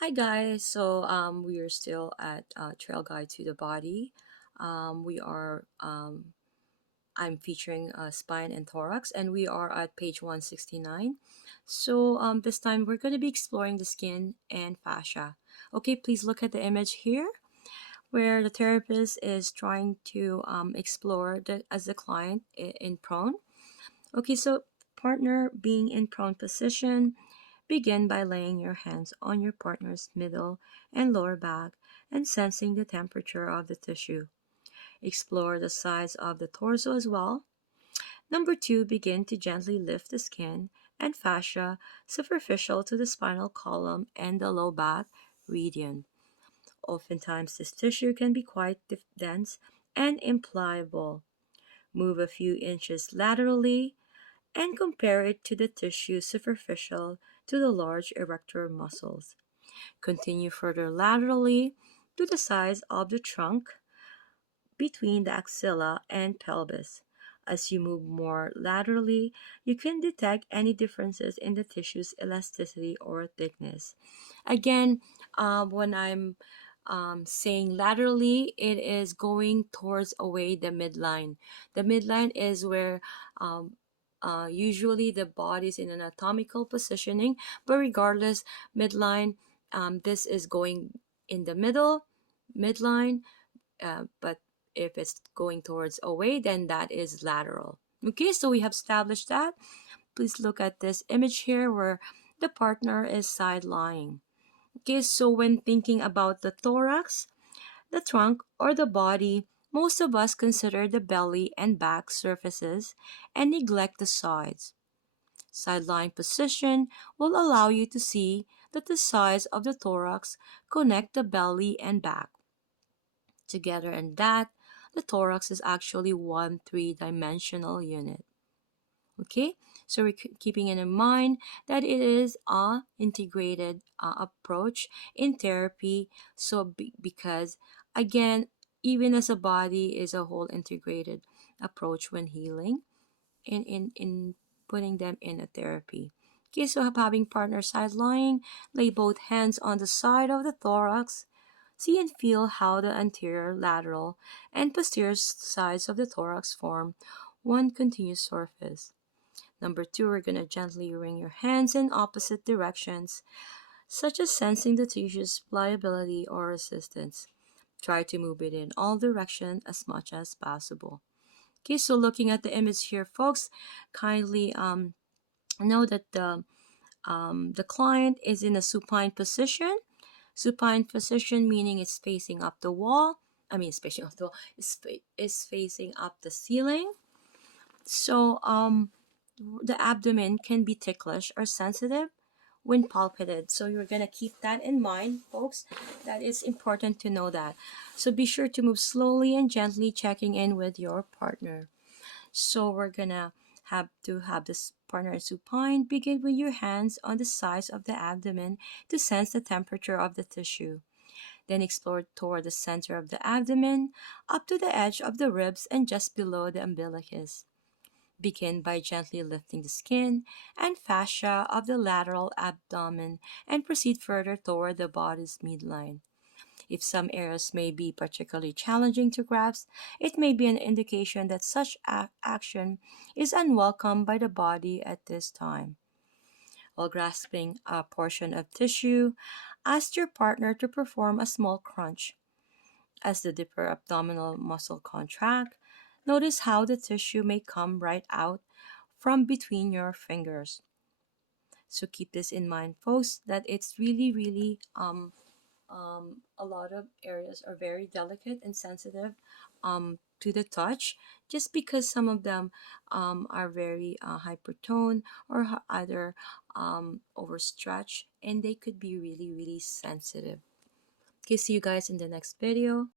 Hi guys, we are still at Trailguide to the Body. We are I'm featuring spine and thorax, and we are at page 169. This time we're going to be exploring the skin and fascia. Okay, please look at the image here, where the therapist is trying to explore as the client in prone. Okay, so partner being in prone position. Begin by laying your hands on your partner's middle and lower back and sensing the temperature of the tissue. Explore the size of the torso as well. Number two, begin to gently lift the skin and fascia superficial to the spinal column and the low back region. Oftentimes, this tissue can be quite dense and impliable. Move a few inches laterally and compare it to the tissue superficial to the large erector muscles. Continue further laterally to the size of the trunk between the axilla and pelvis. As you move more laterally, you can detect any differences in the tissue's elasticity or thickness. Again, when I'm saying laterally, it is going towards away the midline. The midline is where usually the body is in an anatomical positioning, but regardless, midline, this is going in the middle, midline, but if it's going towards away, then that is lateral. Okay, so we have established that. Please look at this image here where the partner is side lying. Okay, so when thinking about the thorax, the trunk, or the body, most of us consider the belly and back surfaces and neglect the sides. Side lying position will allow you to see that the sides of the thorax connect the belly and back together, and that the thorax is actually one three-dimensional unit. Okay, so we're keeping it in mind that it is a integrated approach in therapy. Because again, even as a body is a whole integrated approach when healing, in putting them in a therapy. Okay, so having partner side lying, lay both hands on the side of the thorax. See and feel how the anterior, lateral, and posterior sides of the thorax form one continuous surface. Number two, we're going to gently wring your hands in opposite directions, such as sensing the tissue's pliability or resistance. Try to move it in all directions as much as possible. Okay, so looking at the image here, folks, kindly know that the client is in a supine position. Supine position meaning it's facing up the wall. It's facing up the wall. It's facing up the ceiling. So the abdomen can be ticklish or sensitive when palpated. So you're gonna keep that in mind, folks. That is important to know that. So be sure to move slowly and gently, checking in with your partner. So we're gonna have to have this partner supine. Begin with your hands on the sides of the abdomen to sense the temperature of the tissue. Then explore toward the center of the abdomen, up to the edge of the ribs and just below the umbilicus. Begin by gently lifting the skin and fascia of the lateral abdomen and proceed further toward the body's midline. If some areas may be particularly challenging to grasp, it may be an indication that such action is unwelcome by the body at this time. While grasping a portion of tissue, ask your partner to perform a small crunch. As the deeper abdominal muscle contract, notice how the tissue may come right out from between your fingers. So keep this in mind, folks, that it's really a lot of areas are very delicate and sensitive to the touch, just because some of them are very hypertone or either overstretched, and they could be really sensitive. Okay, see you guys in the next video.